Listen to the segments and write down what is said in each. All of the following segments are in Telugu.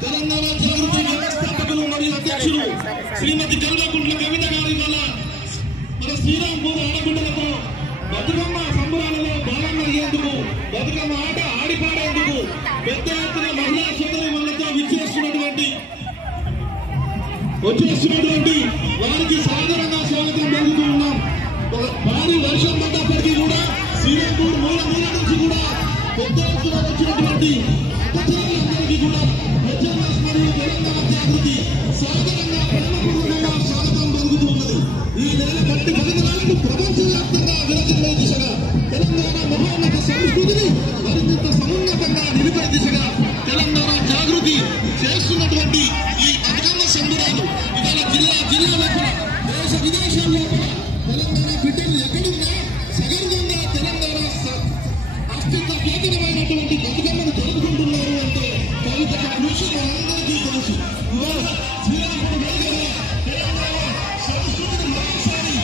తెలంగాణ జాగృతి వ్యవస్థాపకులు మరియు అధ్యక్షులు శ్రీమతి కల్వకుంట్ల కవిత గారి వల్ల మన శ్రీరాంపూర్ ఆడబిడ్డలతో బతుకమ్మ సంబరాలలో భాగంగా అయ్యేందుకు బతుకమ్మ ఆట ఆడిపాడేందుకు పెద్ద ఎత్తున మహిళా సోదరి మనతో వచ్చేస్తున్నటువంటి వారికి సాధారణంగా స్వాగతం పలుకుతూ ఉన్నాం. భారీ వర్షం పడ్డప్పటికీ కూడా శ్రీరాంపూర్ మూల నుంచి కూడా పెద్ద ఎత్తున వచ్చినటువంటి అందరికీ కూడా హెచ్ఎంఎస్ మరియు తెలంగాణ జాగృతి సాధారణంగా ప్రేమపూర్వకంగా స్వాగతం పలుకుతూ ఉన్నది. ఈ నెల 10 నెలలకు ప్రపంచవ్యాప్తంగా విరచిల్లే దిశగా తెలంగాణ మహోన్నత సంస్కృతిని మరింత సమున్నతంగా నిలిపే దిశగా తెలంగాణ జాగృతి చేస్తున్నటువంటి ఈ బతుకమ్మ సంబరాలు ఇవాళ జిల్లా లోపల దేశ విదేశాల లోపల తెలంగాణ బిడ్డలు ఎక్కడున్నా సగర్వంగా తెలంగాణ అస్తిత్వ కేంద్రమైనటువంటి బతుకమ్మను జరుపుకుంటున్నారు అంటే కవిత కృషి మనందరికీ తెలుసు. ఇవాళ శ్రీరాంపూర్ వేదికగా తెలంగాణ సంస్కృతిని మరోసారి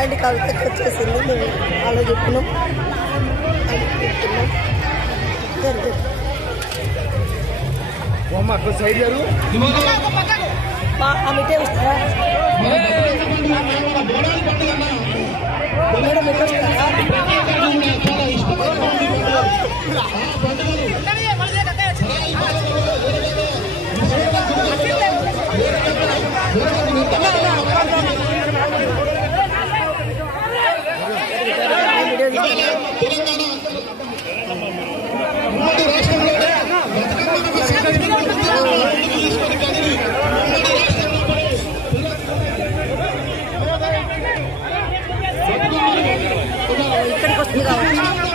అండ్ కవితకి వచ్చేసింది. మేము అలా చెప్పినాం ఆమెటే వస్తారా మేడం ఎక్కడ వస్తారా? ఇక్కడికి వస్తుంది కావచ్చు.